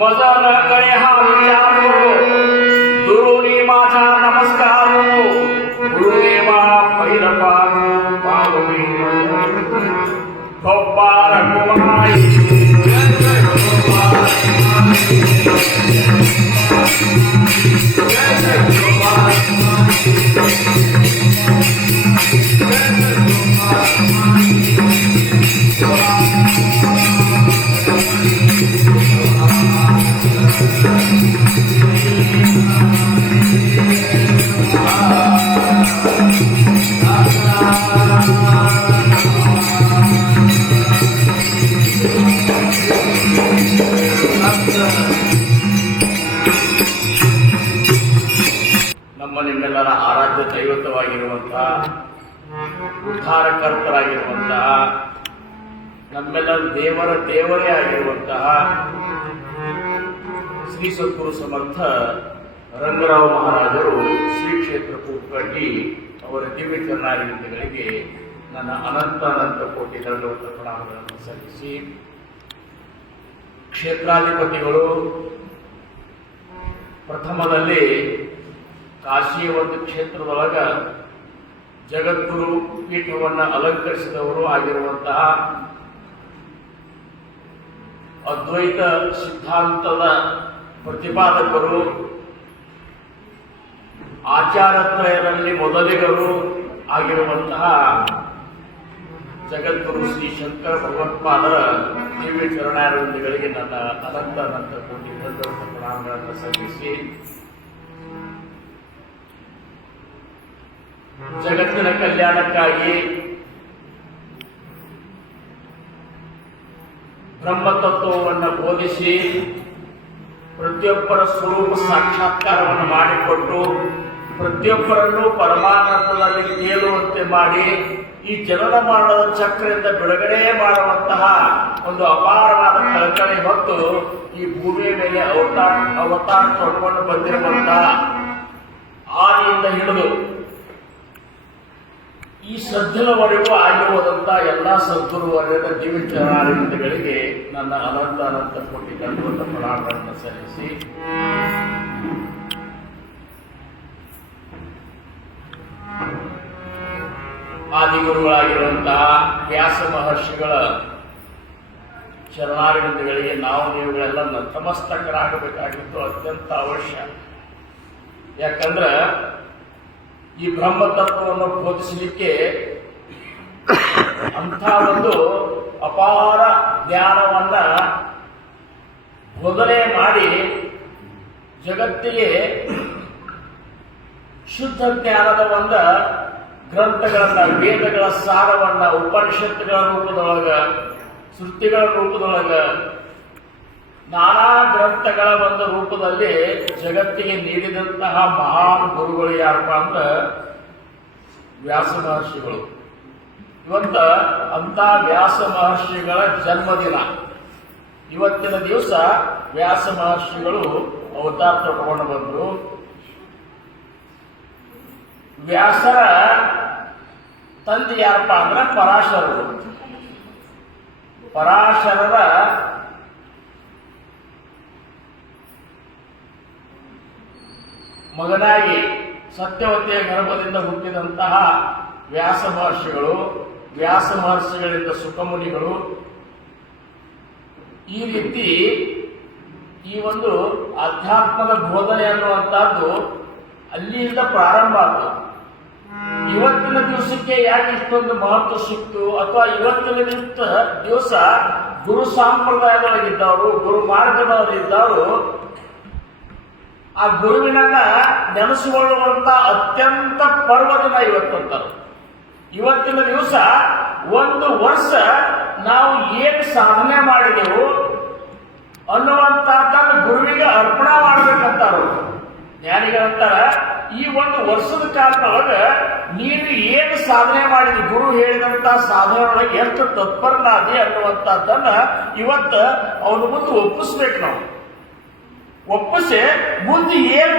मजा न कळे हा विचार गुरुनी माझा नमस्कार गुरुदेवा पहिला पावली गोपाळ ನಮ್ಮ ನಿಮ್ಮೆಲ್ಲರ ಆರಾಧ್ಯ ದೈವತ್ವವಾಗಿರುವಂತಹ ಉದ್ಧಾರಕರ್ತರಾಗಿರುವಂತಹ ನಮ್ಮೆಲ್ಲರ ದೇವರ ದೇವರೇ ಆಗಿರುವಂತಹ ಶ್ರೀ ಸದ್ಗುರು ಸಮರ್ಥ ರಂಗರಾವ್ ಮಹಾರಾಜರು ಶ್ರೀ ಕ್ಷೇತ್ರ ಕೂತ್ಕಡ್ಡಿ ಅವರ ದಿವ್ಯ ಚರಣಾರವಿಂದಗಳಿಗೆ ನನ್ನ ಅನಂತ ಕೋಟಿ ದಂಡವತ ಪ್ರಣಾಮಗಳನ್ನು ಸಲ್ಲಿಸಿ, ಕ್ಷೇತ್ರಾಧಿಪತಿಗಳು ಪ್ರಥಮದಲ್ಲಿ ಕಾಶಿಯ ಒಂದು ಕ್ಷೇತ್ರದೊಳಗ ಜಗದ್ಗುರು ಪೀಠವನ್ನು ಅಲಂಕರಿಸಿದವರು ಆಗಿರುವಂತಹ ಅದ್ವೈತ ಸಿದ್ಧಾಂತದ ಪ್ರತಿಪಾದಕರು, ಆಚಾರತ್ರಯರಲ್ಲಿ ಮೊದಲಿಗರು ಆಗಿರುವಂತಹ ಜಗದ್ಗುರು ಶ್ರೀ ಶಂಕರ ಭಗವತ್ಪಾದರ ದಿವ್ಯ ಚರಣಾರವಿಂದಗಳಿಗೆ ನನ್ನ ಅನಂತ ಕೋಟಿ ದಂಡವತ ಪ್ರಣಾಮಗಳನ್ನು ಸಲ್ಲಿಸಿ, ಜಗತ್ತಿನ ಕಲ್ಯಾಣಕ್ಕಾಗಿ ಬ್ರಹ್ಮತತ್ವವನ್ನು ಬೋಧಿಸಿ ಪ್ರತಿಯೊಬ್ಬರ ಸ್ವರೂಪ ಸಾಕ್ಷಾತ್ಕಾರವನ್ನು ಮಾಡಿಕೊಟ್ಟು ಪ್ರತಿಯೊಬ್ಬರನ್ನು ಪರಮಾನಂದದಲ್ಲಿ ತೇಲುವಂತೆ ಮಾಡಿ ಈ ಜನನ ಮರಣದ ಚಕ್ರದಿಂದ ಬಿಡುಗಡೆ ಮಾಡುವಂತಹ ಒಂದು ಅಪಾರವಾದ ಕಳಕಳಿ ಹೊತ್ತು ಈ ಭೂಮಿಯ ಮೇಲೆ ಅವತಾರ ತೊಡಕೊಂಡು ಬಂದಿರುವಂತಹ ಆದಿಯಿಂದ ಹಿಡಿದು ಈ ಸದ್ದಿನವರೆಗೂ ಆಗಿರುವುದಂತಹ ಎಲ್ಲ ಸದ್ಗುರುವರ್ಯದ ದಿವ್ಯ ಚರಣಾರವಿಂದಗಳಿಗೆ ನನ್ನ ಅನಂತ ಕೋಟಿ ದಂಡವತ ಪ್ರಣಾಮಗಳನ್ನು ಸಲ್ಲಿಸಿ, ಆದಿಗುರುಗಳಾಗಿರುವಂತಹ ವ್ಯಾಸ ಮಹರ್ಷಿಗಳ ಚರಣಾರವಿಂದಗಳಿಗೆ ನಾವು ನೀವುಗಳೆಲ್ಲ ನತಮಸ್ತಕರಾಗಬೇಕಾಗಿದ್ದು ಅತ್ಯಂತ ಅವಶ್ಯ. ಯಾಕಂದ್ರೆ ಈ ಬ್ರಹ್ಮತತ್ವವನ್ನು ಬೋಧಿಸಲಿಕ್ಕೆ ಅಂಥ ಒಂದು ಅಪಾರ ಜ್ಞಾನವನ್ನ ಬೋಧನೆ ಮಾಡಿ ಜಗತ್ತಿಗೆ ಶುದ್ಧ ಜ್ಞಾನದ ಒಂದು ಗ್ರಂಥಗಳನ್ನ, ವೇದಗಳ ಸಾರವನ್ನ ಉಪನಿಷತ್ತುಗಳ ರೂಪದೊಳಗ, ಶ್ರುತಿಗಳ ರೂಪದೊಳಗ, ನಾನಾ ಗ್ರಂಥಗಳ ಒಂದು ರೂಪದಲ್ಲಿ ಜಗತ್ತಿಗೆ ನೀಡಿದಂತಹ ಮಹಾನ್ ಗುರುಗಳು ಯಾರಪ್ಪ ಅಂದ್ರೆ ವ್ಯಾಸ ಮಹರ್ಷಿಗಳು. ಇವತ್ತ ಅಂತ ವ್ಯಾಸ ಮಹರ್ಷಿಗಳ ಜನ್ಮದಿನ. ಇವತ್ತಿನ ದಿವಸ ವ್ಯಾಸ ಮಹರ್ಷಿಗಳು ಅವತಾರ ತಗೊಂಡು ಬಂದರು. ವ್ಯಾಸರ ತಂದೆ ಯಾರಪ್ಪ ಅಂದ್ರೆ ಪರಾಶರರು. ಪರಾಶರರ ಮಗನಾಗಿ ಸತ್ಯವತೆಯ ಗರ್ಭದಿಂದ ಹುಟ್ಟಿದಂತಹ ವ್ಯಾಸ ಮಹರ್ಷಿಗಳು, ವ್ಯಾಸ ಮಹರ್ಷಿಗಳಿಂದ ಸುಖಮುನಿಗಳು, ಈ ರೀತಿ ಈ ಒಂದು ಅಧ್ಯಾತ್ಮದ ಬೋಧನೆ ಅನ್ನುವಂತಹದ್ದು ಅಲ್ಲಿಂದ ಪ್ರಾರಂಭ ಆಯಿತು. ಇವತ್ತಿನ ದಿವಸಕ್ಕೆ ಯಾಕೆ ಇಷ್ಟೊಂದು ಮಹತ್ವ ಸಿಕ್ತು, ಅಥವಾ ಇವತ್ತಿನ ದಿವಸ ಗುರು ಸಂಪ್ರದಾಯದೊಳಗಿದ್ದವರು, ಗುರು ಮಾರ್ಗದವರಿದ್ದವರು ಆ ಗುರುವಿನನ್ನ ನೆನೆಸಿಕೊಳ್ಳುವಂತ ಅತ್ಯಂತ ಪರ್ವ ದಿನ ಇವತ್ತಂತಾರೆ. ಇವತ್ತಿನ ದಿವಸ ಒಂದು ವರ್ಷ ನಾವು ಏನು ಸಾಧನೆ ಮಾಡಿದೆವು ಅನ್ನುವಂತಹದ್ದನ್ನು ಗುರುವಿಗೆ ಅರ್ಪಣೆ ಮಾಡಬೇಕಂತಾರ ಜ್ಞಾನಿಗಳಂತಾರ. ಈ ಒಂದು ವರ್ಷದ ಕಾಲದೊಳಗೆ ನೀನು ಏನು ಸಾಧನೆ ಮಾಡಿದಿ, ಗುರು ಹೇಳಿದಂತ ಸಾಧನೆ ಒಳಗೆ ಎಷ್ಟು ತತ್ಪರನಾದಿ ಅನ್ನುವಂಥದ್ದನ್ನ ಇವತ್ತು ಅವನ ಮುಂದೆ ಒಪ್ಪಿಸ್ಬೇಕು. ನಾವು ಒಪ್ಪಿಸಿ ಮುಂದೆ ಏನ್